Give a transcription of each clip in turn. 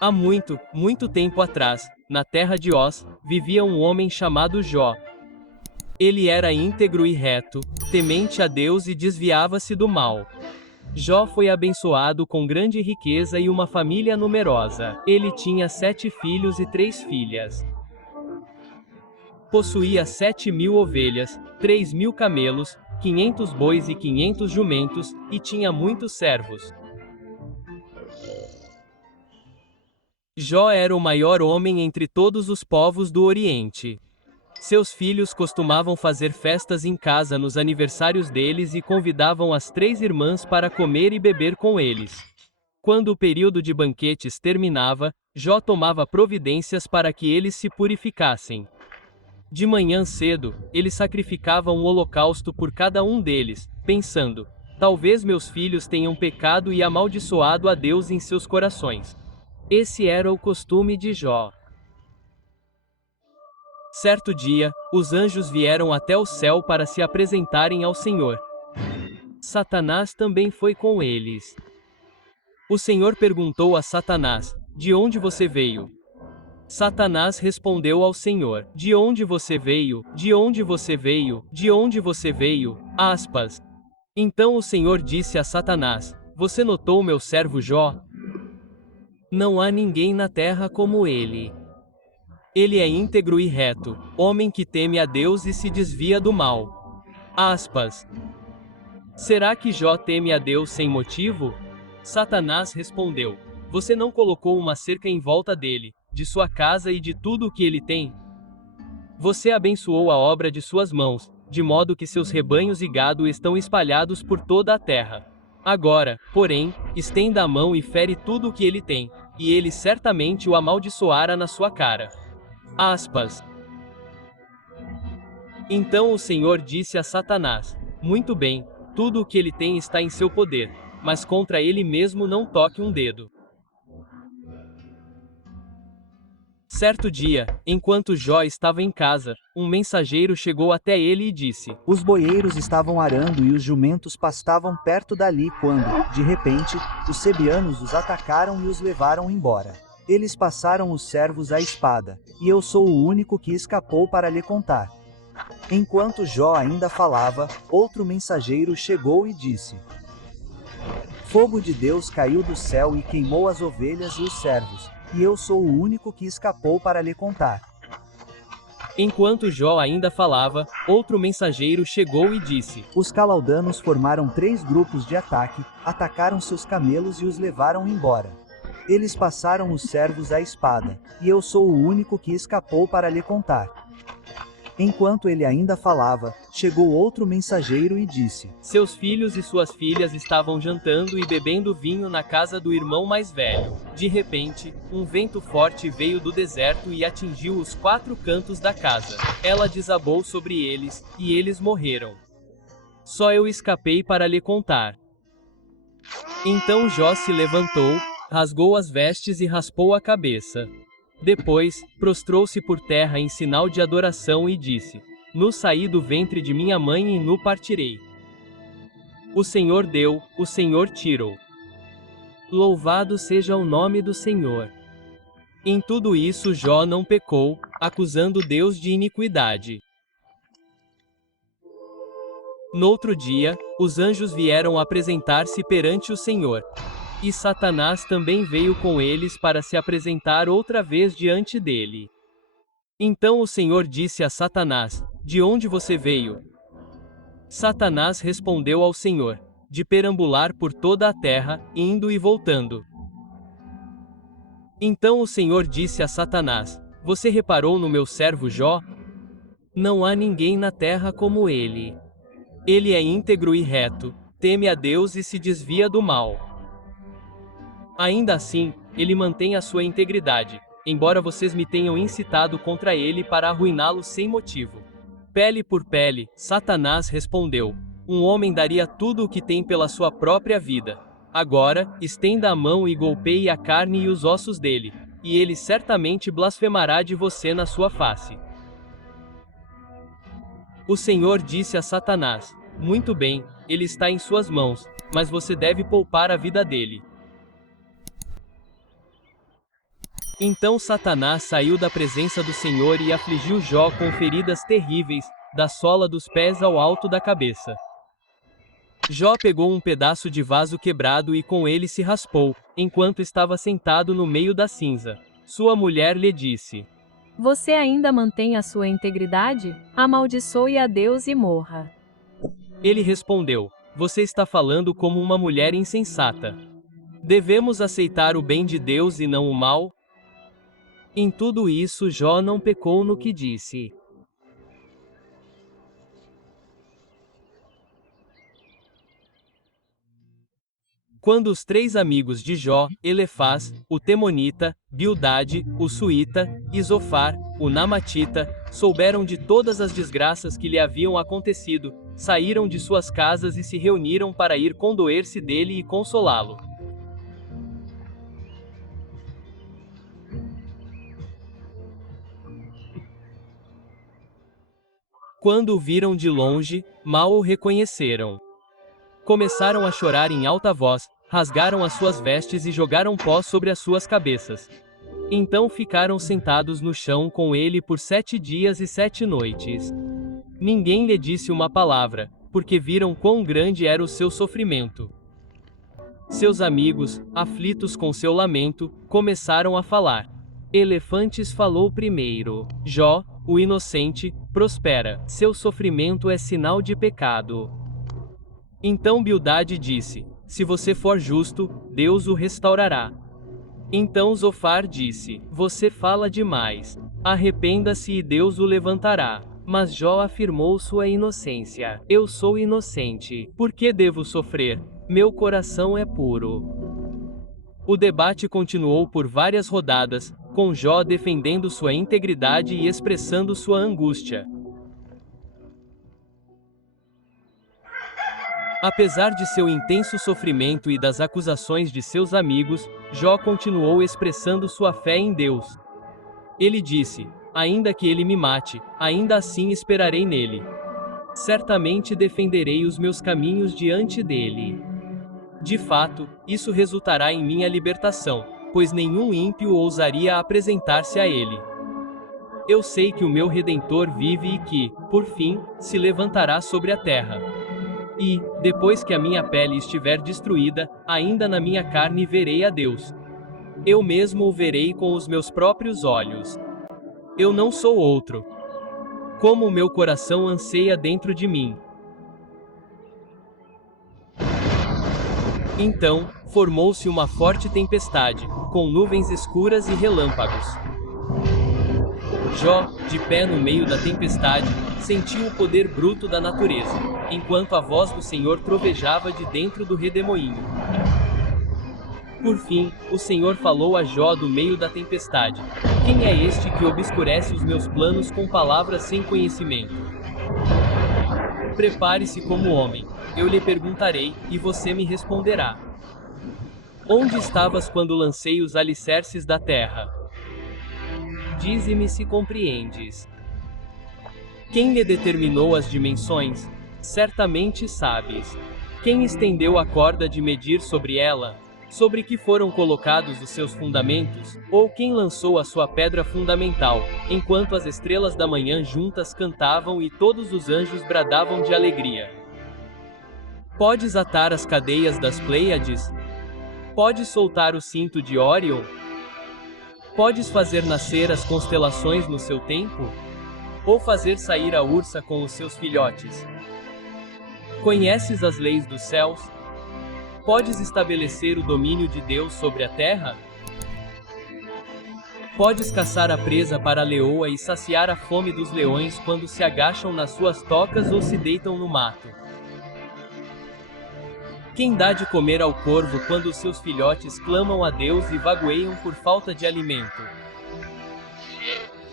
Há muito, muito tempo atrás, na terra de Oz, vivia um homem chamado Jó. Ele era íntegro e reto, temente a Deus e desviava-se do mal. Jó foi abençoado com grande riqueza e uma família numerosa. Ele tinha 7 filhos e 3 filhas. Possuía 7.000 ovelhas, 3.000 camelos, 500 bois e 500 jumentos, e tinha muitos servos. Jó era o maior homem entre todos os povos do Oriente. Seus filhos costumavam fazer festas em casa nos aniversários deles e convidavam as 3 irmãs para comer e beber com eles. Quando o período de banquetes terminava, Jó tomava providências para que eles se purificassem. De manhã cedo, ele sacrificava um holocausto por cada um deles, pensando: talvez meus filhos tenham pecado e amaldiçoado a Deus em seus corações. Esse era o costume de Jó. Certo dia, os anjos vieram até o céu para se apresentarem ao Senhor. Satanás também foi com eles. O Senhor perguntou a Satanás: de onde você veio? Satanás respondeu ao Senhor: de onde você veio? De onde você veio? De onde você veio? Aspas. Então o Senhor disse a Satanás: você notou meu servo Jó? Não há ninguém na terra como ele. Ele é íntegro e reto, homem que teme a Deus e se desvia do mal. Aspas. Será que Jó teme a Deus sem motivo? Satanás respondeu: você não colocou uma cerca em volta dele, de sua casa e de tudo o que ele tem? Você abençoou a obra de suas mãos, de modo que seus rebanhos e gado estão espalhados por toda a terra. Agora, porém, estenda a mão e fere tudo o que ele tem, e ele certamente o amaldiçoará na sua cara. Aspas. Então o Senhor disse a Satanás: muito bem, tudo o que ele tem está em seu poder, mas contra ele mesmo não toque um dedo. Certo dia, enquanto Jó estava em casa, um mensageiro chegou até ele e disse: Os boieiros estavam arando e os jumentos pastavam perto dali quando, de repente, os sebianos os atacaram e os levaram embora. Eles passaram os servos à espada, e eu sou o único que escapou para lhe contar. Enquanto Jó ainda falava, outro mensageiro chegou e disse: Fogo de Deus caiu do céu e queimou as ovelhas e os servos, e eu sou o único que escapou para lhe contar. Enquanto Jó ainda falava, outro mensageiro chegou e disse: Os calaudanos formaram 3 grupos de ataque, atacaram seus camelos e os levaram embora. Eles passaram os servos à espada, e eu sou o único que escapou para lhe contar. Enquanto ele ainda falava, chegou outro mensageiro e disse: seus filhos e suas filhas estavam jantando e bebendo vinho na casa do irmão mais velho. De repente, um vento forte veio do deserto e atingiu os 4 cantos da casa. Ela desabou sobre eles, e eles morreram. Só eu escapei para lhe contar. Então Jó se levantou, rasgou as vestes e raspou a cabeça. Depois, prostrou-se por terra em sinal de adoração e disse: Nu saí do ventre de minha mãe e nu partirei. O Senhor deu, o Senhor tirou. Louvado seja o nome do Senhor. Em tudo isso Jó não pecou, acusando Deus de iniquidade. Noutro dia, os anjos vieram apresentar-se perante o Senhor. E Satanás também veio com eles para se apresentar outra vez diante dele. Então o Senhor disse a Satanás: de onde você veio? Satanás respondeu ao Senhor: de perambular por toda a terra, indo e voltando. Então o Senhor disse a Satanás: você reparou no meu servo Jó? Não há ninguém na terra como ele. Ele é íntegro e reto, teme a Deus e se desvia do mal. Ainda assim, ele mantém a sua integridade, embora vocês me tenham incitado contra ele para arruiná-lo sem motivo. Pele por pele, Satanás respondeu: um homem daria tudo o que tem pela sua própria vida. Agora, estenda a mão e golpeie a carne e os ossos dele, e ele certamente blasfemará de você na sua face. O Senhor disse a Satanás: muito bem, ele está em suas mãos, mas você deve poupar a vida dele. Então Satanás saiu da presença do Senhor e afligiu Jó com feridas terríveis, da sola dos pés ao alto da cabeça. Jó pegou um pedaço de vaso quebrado e com ele se raspou, enquanto estava sentado no meio da cinza. Sua mulher lhe disse: Você ainda mantém a sua integridade? Amaldiçoe a Deus e morra. Ele respondeu: Você está falando como uma mulher insensata. Devemos aceitar o bem de Deus e não o mal? Em tudo isso Jó não pecou no que disse. Quando os 3 amigos de Jó, Elefaz, o Temonita, Bildade, o Suíta, e Zofar, o Namatita, souberam de todas as desgraças que lhe haviam acontecido, saíram de suas casas e se reuniram para ir condoer-se dele e consolá-lo. Quando o viram de longe, mal o reconheceram. Começaram a chorar em alta voz, rasgaram as suas vestes e jogaram pó sobre as suas cabeças. Então ficaram sentados no chão com ele por 7 dias e 7 noites. Ninguém lhe disse uma palavra, porque viram quão grande era o seu sofrimento. Seus amigos, aflitos com seu lamento, começaram a falar. Elefantes falou primeiro. Jó, o inocente, prospera. Seu sofrimento é sinal de pecado. Então Bildade disse: Se você for justo, Deus o restaurará. Então Zofar disse: Você fala demais. Arrependa-se e Deus o levantará. Mas Jó afirmou sua inocência. Eu sou inocente. Por que devo sofrer? Meu coração é puro. O debate continuou por várias rodadas, com Jó defendendo sua integridade e expressando sua angústia. Apesar de seu intenso sofrimento e das acusações de seus amigos, Jó continuou expressando sua fé em Deus. Ele disse: Ainda que ele me mate, ainda assim esperarei nele. Certamente defenderei os meus caminhos diante dele. De fato, isso resultará em minha libertação, pois nenhum ímpio ousaria apresentar-se a ele. Eu sei que o meu Redentor vive e que, por fim, se levantará sobre a terra. E, depois que a minha pele estiver destruída, ainda na minha carne verei a Deus. Eu mesmo o verei com os meus próprios olhos. Eu não sou outro. Como o meu coração anseia dentro de mim. Então, formou-se uma forte tempestade, com nuvens escuras e relâmpagos. Jó, de pé no meio da tempestade, sentiu o poder bruto da natureza, enquanto a voz do Senhor trovejava de dentro do redemoinho. Por fim, o Senhor falou a Jó do meio da tempestade: Quem é este que obscurece os meus planos com palavras sem conhecimento? Prepare-se como homem, eu lhe perguntarei, e você me responderá. Onde estavas quando lancei os alicerces da terra? Dize-me se compreendes. Quem lhe determinou as dimensões? Certamente sabes. Quem estendeu a corda de medir sobre ela? Sobre que foram colocados os seus fundamentos? Ou quem lançou a sua pedra fundamental, enquanto as estrelas da manhã juntas cantavam e todos os anjos bradavam de alegria? Podes atar as cadeias das Pleiades? Podes soltar o cinto de Órion? Podes fazer nascer as constelações no seu tempo? Ou fazer sair a ursa com os seus filhotes? Conheces as leis dos céus? Podes estabelecer o domínio de Deus sobre a terra? Podes caçar a presa para a leoa e saciar a fome dos leões quando se agacham nas suas tocas ou se deitam no mato? Quem dá de comer ao corvo quando os seus filhotes clamam a Deus e vagueiam por falta de alimento?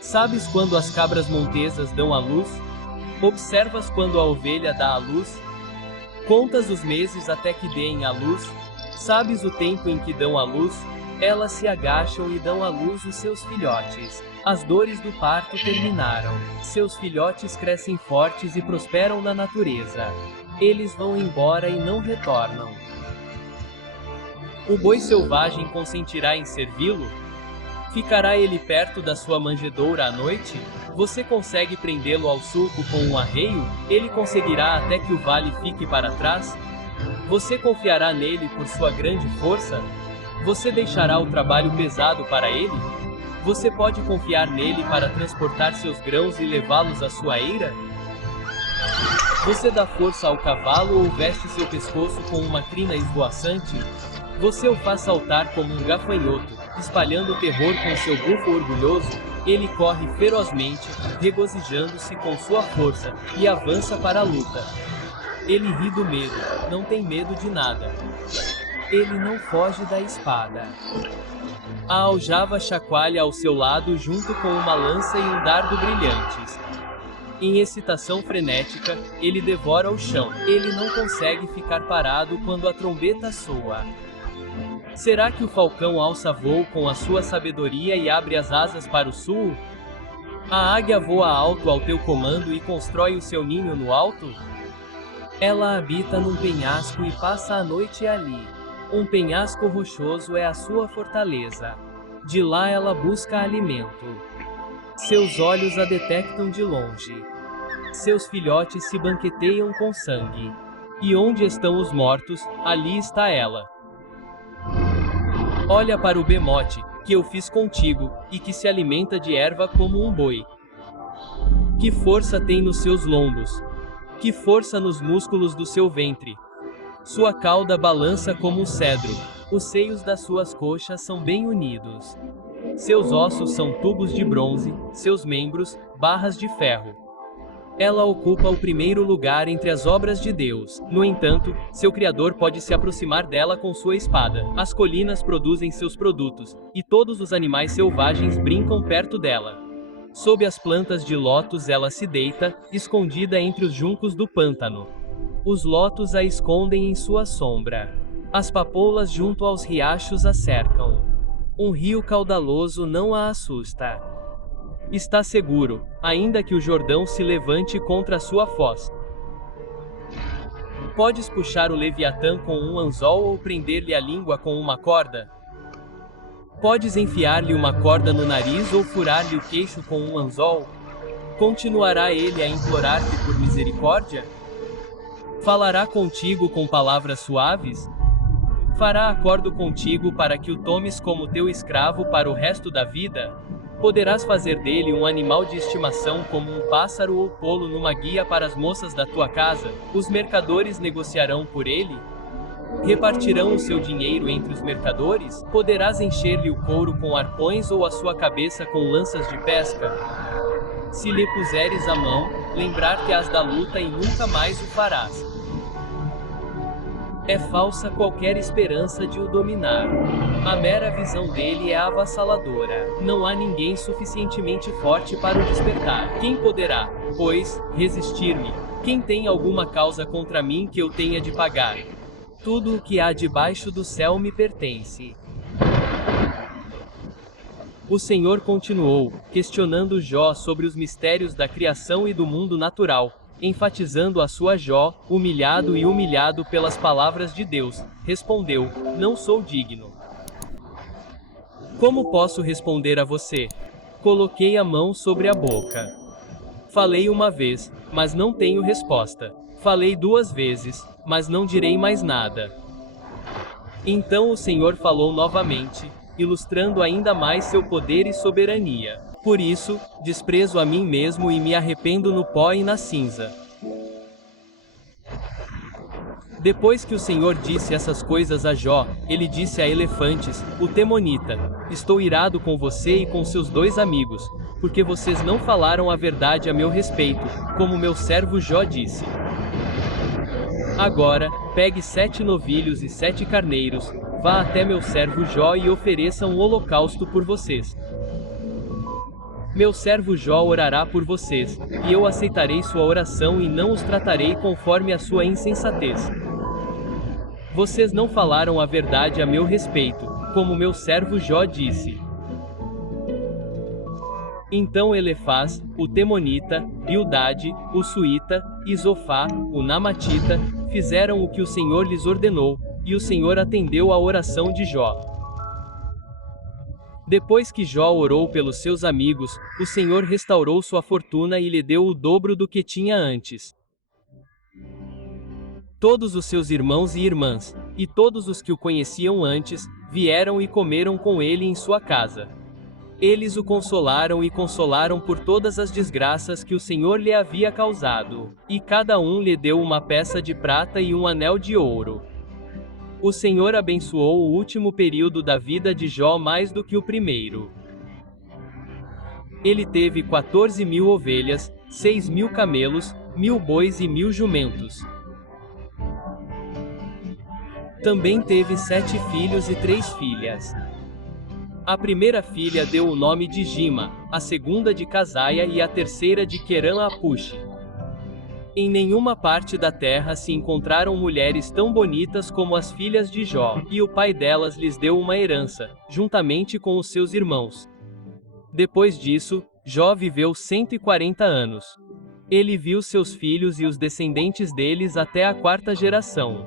Sabes quando as cabras montesas dão à luz? Observas quando a ovelha dá à luz? Contas os meses até que deem à luz? Sabes o tempo em que dão à luz? Elas se agacham e dão à luz os seus filhotes. As dores do parto terminaram. Seus filhotes crescem fortes e prosperam na natureza. Eles vão embora e não retornam. O boi selvagem consentirá em servi-lo? Ficará ele perto da sua manjedoura à noite? Você consegue prendê-lo ao sulco com um arreio? Ele conseguirá até que o vale fique para trás? Você confiará nele por sua grande força? Você deixará o trabalho pesado para ele? Você pode confiar nele para transportar seus grãos e levá-los à sua eira? Você dá força ao cavalo ou veste seu pescoço com uma crina esvoaçante? Você o faz saltar como um gafanhoto, espalhando terror com seu bufo orgulhoso? Ele corre ferozmente, regozijando-se com sua força, e avança para a luta. Ele ri do medo, não tem medo de nada. Ele não foge da espada. A aljava chacoalha ao seu lado junto com uma lança e um dardo brilhantes. Em excitação frenética, ele devora o chão. Ele não consegue ficar parado quando a trombeta soa. Será que o falcão alça voo com a sua sabedoria e abre as asas para o sul? A águia voa alto ao teu comando e constrói o seu ninho no alto? Ela habita num penhasco e passa a noite ali. Um penhasco rochoso é a sua fortaleza. De lá ela busca alimento. Seus olhos a detectam de longe. Seus filhotes se banqueteiam com sangue. E onde estão os mortos, ali está ela. Olha para o bemote, que eu fiz contigo, e que se alimenta de erva como um boi. Que força tem nos seus lombos! Que força nos músculos do seu ventre! Sua cauda balança como um cedro. Os seios das suas coxas são bem unidos. Seus ossos são tubos de bronze, seus membros, barras de ferro. Ela ocupa o primeiro lugar entre as obras de Deus. No entanto, seu Criador pode se aproximar dela com sua espada. As colinas produzem seus produtos, e todos os animais selvagens brincam perto dela. Sob as plantas de lótus ela se deita, escondida entre os juncos do pântano. Os lótus a escondem em sua sombra. As papoulas junto aos riachos a cercam. Um rio caudaloso não a assusta. Está seguro, ainda que o Jordão se levante contra a sua foz. Podes puxar o Leviatã com um anzol ou prender-lhe a língua com uma corda? Podes enfiar-lhe uma corda no nariz ou furar-lhe o queixo com um anzol? Continuará ele a implorar-te por misericórdia? Falará contigo com palavras suaves? Fará acordo contigo para que o tomes como teu escravo para o resto da vida? Poderás fazer dele um animal de estimação como um pássaro ou polo numa guia para as moças da tua casa? Os mercadores negociarão por ele? Repartirão o seu dinheiro entre os mercadores? Poderás encher-lhe o couro com arpões ou a sua cabeça com lanças de pesca? Se lhe puseres a mão, lembrar-te-ás da luta e nunca mais o farás. É falsa qualquer esperança de o dominar. A mera visão dele é avassaladora. Não há ninguém suficientemente forte para o despertar. Quem poderá, pois, resistir-me? Quem tem alguma causa contra mim que eu tenha de pagar? Tudo o que há debaixo do céu me pertence. O Senhor continuou, questionando Jó sobre os mistérios da criação e do mundo natural, enfatizando a sua Jó, humilhado e humilhado pelas palavras de Deus, respondeu: não sou digno. Como posso responder a você? Coloquei a mão sobre a boca. Falei uma vez, mas não tenho resposta. Falei 2 vezes, mas não direi mais nada. Então o Senhor falou novamente, ilustrando ainda mais seu poder e soberania. Por isso, desprezo a mim mesmo e me arrependo no pó e na cinza. Depois que o Senhor disse essas coisas a Jó, ele disse a Elefantes, o Temonita: estou irado com você e com seus 2 amigos, porque vocês não falaram a verdade a meu respeito, como meu servo Jó disse. Agora, pegue 7 novilhos e 7 carneiros, vá até meu servo Jó e ofereça um holocausto por vocês. Meu servo Jó orará por vocês, e eu aceitarei sua oração e não os tratarei conforme a sua insensatez. Vocês não falaram a verdade a meu respeito, como meu servo Jó disse. Então Elefaz, o Temonita, Bildade, o Suíta, e Zofá, o Namatita, fizeram o que o Senhor lhes ordenou, e o Senhor atendeu à oração de Jó. Depois que Jó orou pelos seus amigos, o Senhor restaurou sua fortuna e lhe deu o dobro do que tinha antes. Todos os seus irmãos e irmãs, e todos os que o conheciam antes, vieram e comeram com ele em sua casa. Eles o consolaram e consolaram por todas as desgraças que o Senhor lhe havia causado, e cada um lhe deu uma peça de prata e um anel de ouro. O Senhor abençoou o último período da vida de Jó mais do que o primeiro. Ele teve 14.000 ovelhas, 6.000 camelos, 1.000 bois e 1.000 jumentos. Também teve 7 filhos e 3 filhas. A primeira filha deu o nome de Gima, a segunda de Casaia e a terceira de Queran-Apuxe. Em nenhuma parte da terra se encontraram mulheres tão bonitas como as filhas de Jó, e o pai delas lhes deu uma herança, juntamente com os seus irmãos. Depois disso, Jó viveu 140 anos. Ele viu seus filhos e os descendentes deles até a 4ª geração.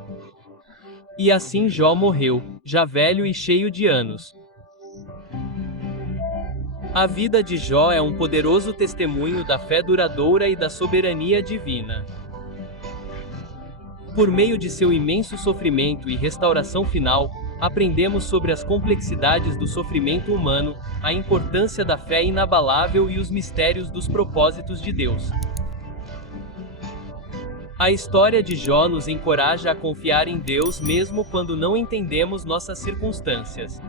E assim Jó morreu, já velho e cheio de anos. A vida de Jó é um poderoso testemunho da fé duradoura e da soberania divina. Por meio de seu imenso sofrimento e restauração final, aprendemos sobre as complexidades do sofrimento humano, a importância da fé inabalável e os mistérios dos propósitos de Deus. A história de Jó nos encoraja a confiar em Deus mesmo quando não entendemos nossas circunstâncias.